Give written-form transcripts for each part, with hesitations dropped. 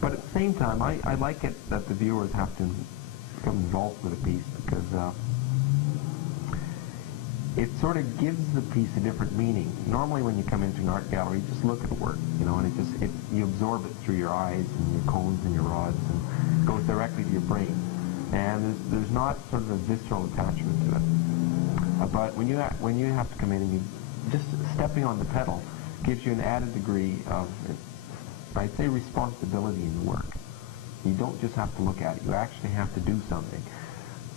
But at the same time, I like it that the viewers have to become involved with a piece, because it sort of gives the piece a different meaning. Normally when you come into an art gallery, you just look at the work, you know, and you absorb it through your eyes and your cones and your rods, and it goes directly to your brain. And there's not sort of a visceral attachment to it. But when you have to come in and you just stepping on the pedal gives you an added degree of, I'd say, responsibility in the work. You don't just have to look at it, you actually have to do something.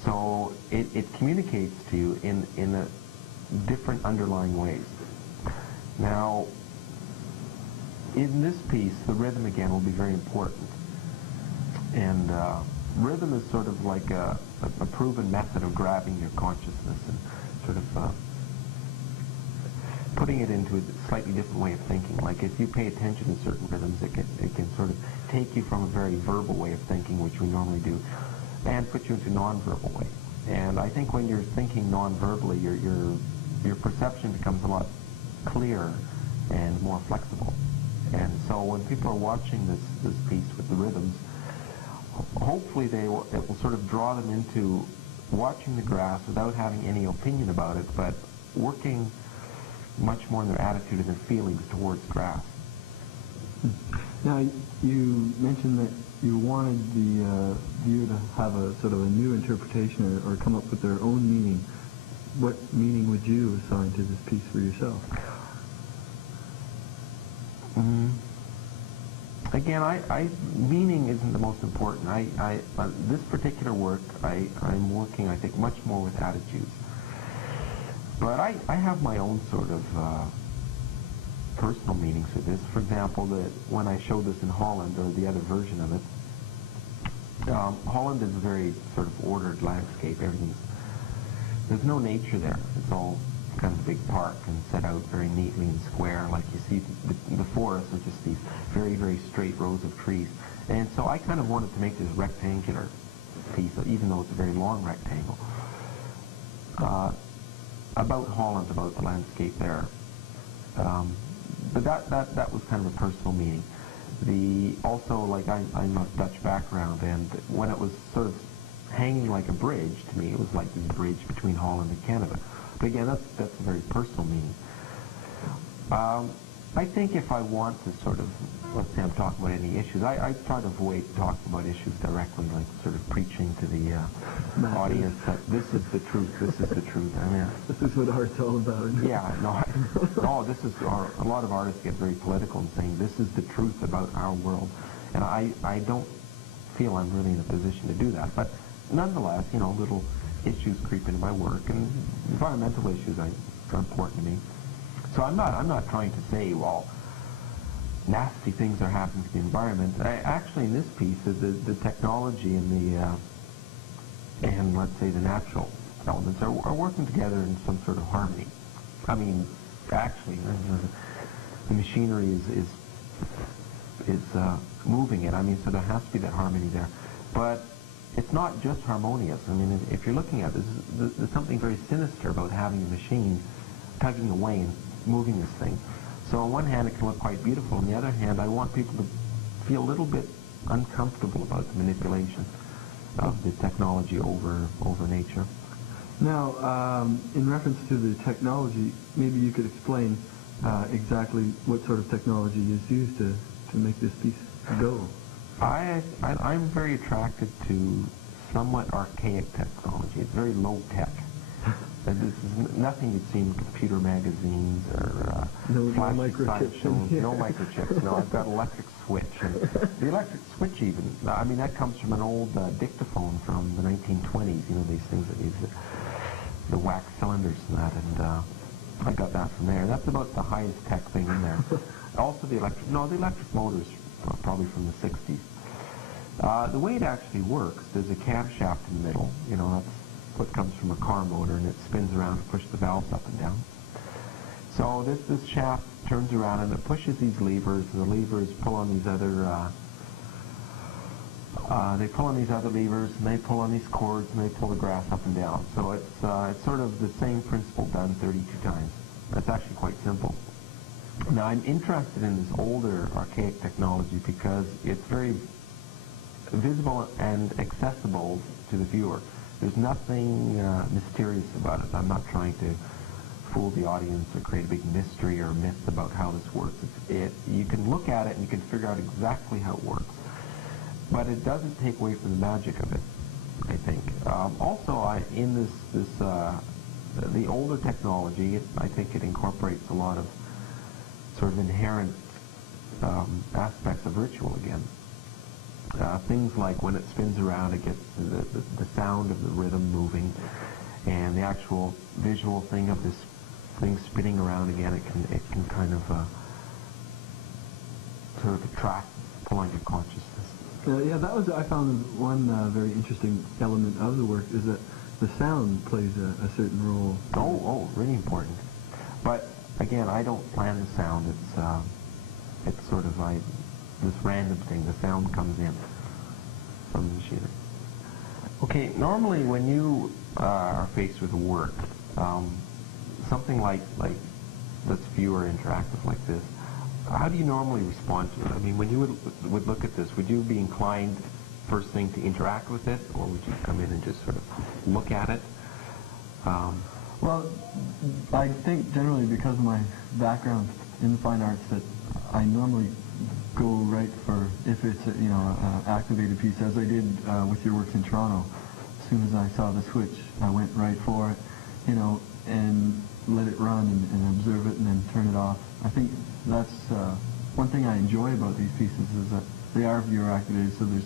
So it communicates to you in a different underlying ways. Now, in this piece, the rhythm again will be very important. And rhythm is sort of like a proven method of grabbing your consciousness and sort of putting it into a slightly different way of thinking. Like if you pay attention to certain rhythms, it can sort of take you from a very verbal way of thinking, which we normally do, and put you into non-verbal way. And I think when you're thinking non-verbally, your perception becomes a lot clearer and more flexible. And so when people are watching this piece with the rhythms, hopefully it will sort of draw them into watching the grass without having any opinion about it, but working much more in their attitude and their feelings towards grass. Now, you mentioned that you wanted the viewer to have a sort of a new interpretation or come up with their own meaning. What meaning would you assign to this piece for yourself? Again, meaning isn't the most important. This particular work, I'm working, I think, much more with attitudes. But I have my own sort of personal meanings for this. For example, when I showed this in Holland, or the other version of it, Holland is a very sort of ordered landscape. There's no nature there. It's all kind of a big park and set out very neatly and square, like you see the forests are just these very, very straight rows of trees. And so I kind of wanted to make this rectangular piece, even though it's a very long rectangle, about Holland, about the landscape there. But that was kind of a personal meaning. Also, like I'm of Dutch background, and when it was sort of hanging like a bridge, to me, it was like this bridge between Holland and Canada. But again, that's a very personal meaning. I think if I want to sort of, let's say I'm talking about any issues, I try to avoid talking about issues directly, like sort of preaching to the audience that this is the truth, this is the truth. I mean, this is what art's all about. Yeah, no, this is, a lot of artists get very political in saying this is the truth about our world, and I don't feel I'm really in a position to do that. But nonetheless, you know, little issues creep into my work, and environmental issues are important to me. So I'm not trying to say, well, nasty things are happening to the environment. Actually, in this piece, the technology and let's say the natural elements are working together in some sort of harmony. I mean, actually, the machinery is moving it. I mean, so there has to be that harmony there. But it's not just harmonious. I mean, if you're looking at this, there's something very sinister about having a machine tugging away and moving this thing. So on one hand, it can look quite beautiful. On the other hand, I want people to feel a little bit uncomfortable about the manipulation of the technology over nature. Now, in reference to the technology, maybe you could explain exactly what sort of technology is used to make this piece go. I'm very attracted to somewhat archaic technology. It's very low tech. This is nothing you'd see in computer magazines or flash shows. No microchips. No, I've got electric switch. And the electric switch even, I mean, that comes from an old dictaphone from the 1920s. You know, these things that use the wax cylinders and that. And I got that from there. That's about the highest tech thing in there. Also the electric motors probably from the 60s. The way it actually works, there's a camshaft in the middle. You know, that's what comes from a car motor, and it spins around to push the valves up and down. So this shaft turns around and it pushes these levers, and the levers pull on these other levers, and they pull on these cords, and they pull the grass up and down. So it's sort of the same principle done 32 times. That's actually quite simple. Now, I'm interested in this older, archaic technology because it's very visible and accessible to the viewer. There's nothing mysterious about it. I'm not trying to fool the audience or create a big mystery or myth about how this works. You can look at it and you can figure out exactly how it works. But it doesn't take away from the magic of it, I think. Also, in the older technology, I think it incorporates a lot of sort of inherent aspects of ritual again. Things like when it spins around, it gets the sound of the rhythm moving, and the actual visual thing of this thing spinning around again. It can kind of sort of attract pulling your consciousness. Yeah, that was, I found one very interesting element of the work is that the sound plays a certain role. Oh, really important. But again, I don't plan the sound. It's sort of like this random thing. The sound comes in from the machinery. Okay, normally when you are faced with work, something like this viewer interactive like this, how do you normally respond to it? I mean, when you would look at this, would you be inclined first thing to interact with it, or would you come in and just sort of look at it? Well, I think generally because of my background in the fine arts that I normally go right for, if it's an activated piece, as I did with your works in Toronto. As soon as I saw the switch, I went right for it, and let it run and observe it and then turn it off. I think that's one thing I enjoy about these pieces is that they are viewer activated, so there's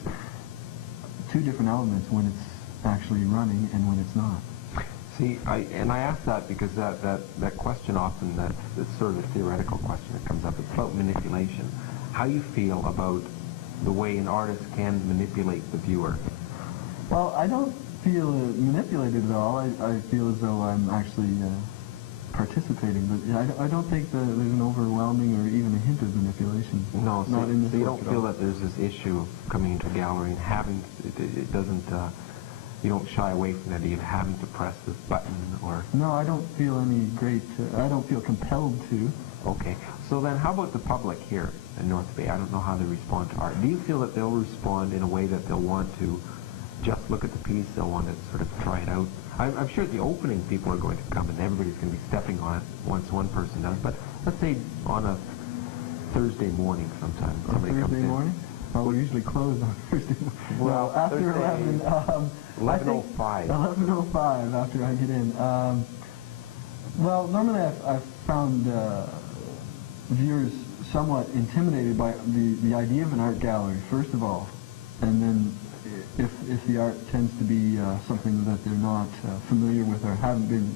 two different elements when it's actually running and when it's not. See, I ask that because that question often, it's sort of a theoretical question that comes up. It's about manipulation. How you feel about the way an artist can manipulate the viewer? Well, I don't feel manipulated at all. I feel as though I'm actually participating, but I don't think that there's an overwhelming or even a hint of manipulation. No, not in this so you work don't at feel all. that there's this issue of coming into a gallery and having, it doesn't, you don't shy away from the idea of having to press this button or... No, I don't feel any great, I don't feel compelled to. Okay, so then how about the public here in North Bay? I don't know how they respond to art. Do you feel that they'll respond in a way that they'll want to just look at the piece, they'll want to sort of try it out? I'm sure at the opening people are going to come and everybody's going to be stepping on it once one person does, but let's say on a Thursday morning sometime somebody comes in. Thursday morning? Well, we're usually closed on Thursday morning. Well, after Thursday, 11, 11:05. 11:05 after I get in. Well, normally I've found viewers somewhat intimidated by the idea of an art gallery, first of all, and then if the art tends to be something that they're not familiar with or haven't been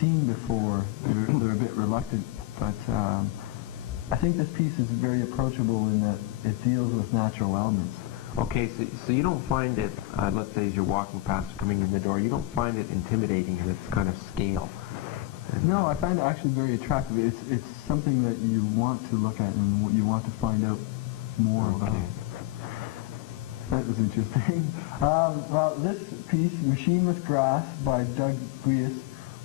seen before, they're a bit reluctant. But I think this piece is very approachable in that it deals with natural elements. Okay, so you don't find it, let's say as you're walking past or coming in the door, you don't find it intimidating in its kind of scale? No, I find it actually very attractive. It's something that you want to look at and what you want to find out more about. That was interesting. Well, this piece, Machine with Grass by Doug Guias,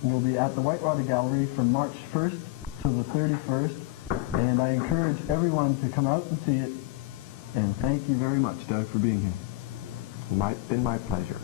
will be at the Whitewater Gallery from March 1st to the 31st, and I encourage everyone to come out and see it. And thank you very much, Doug, for being here. It's been my pleasure.